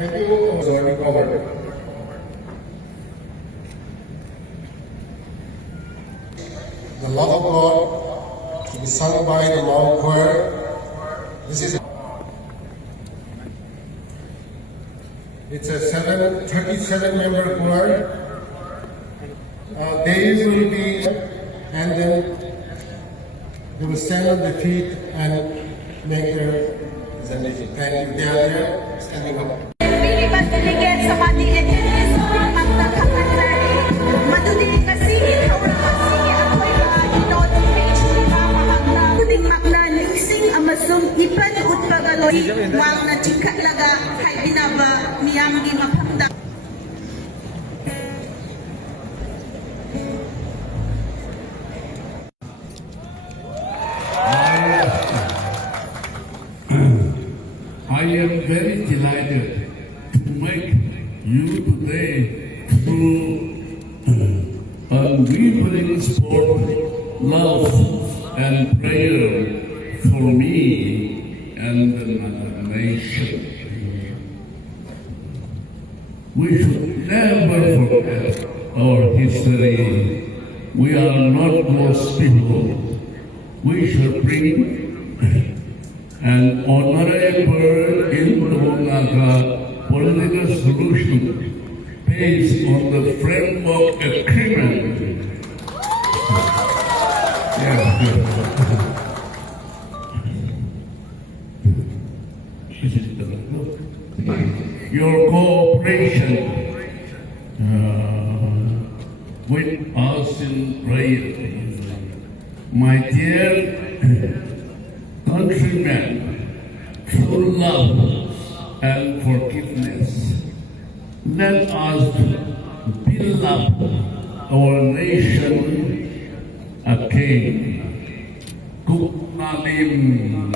Thank you. So I covered. The love of God to be sung by the Mount Choir. This is it's a 37-member choir. They will be, and then they will stand on their feet and make their presentation. Thank you. They are there, standing up. Senapati attendance magkakakasari maduli kasi ikaw sige ako'y inod page mamahagna kuning makna nising amasong ipan ut pagaloy wang na chikat laga kay binaba miyamgi mapamda. I am very delighted to make you today through unwavering support, love and prayer for me and the mother nation. We should never forget our history. We are not lost people. We should bring an honorable Indo-Naga political solution based on the framework agreement. Your cooperation with us in prayer. My dear countrymen, through love and forgiveness, let us build up our nation again. Kuk namin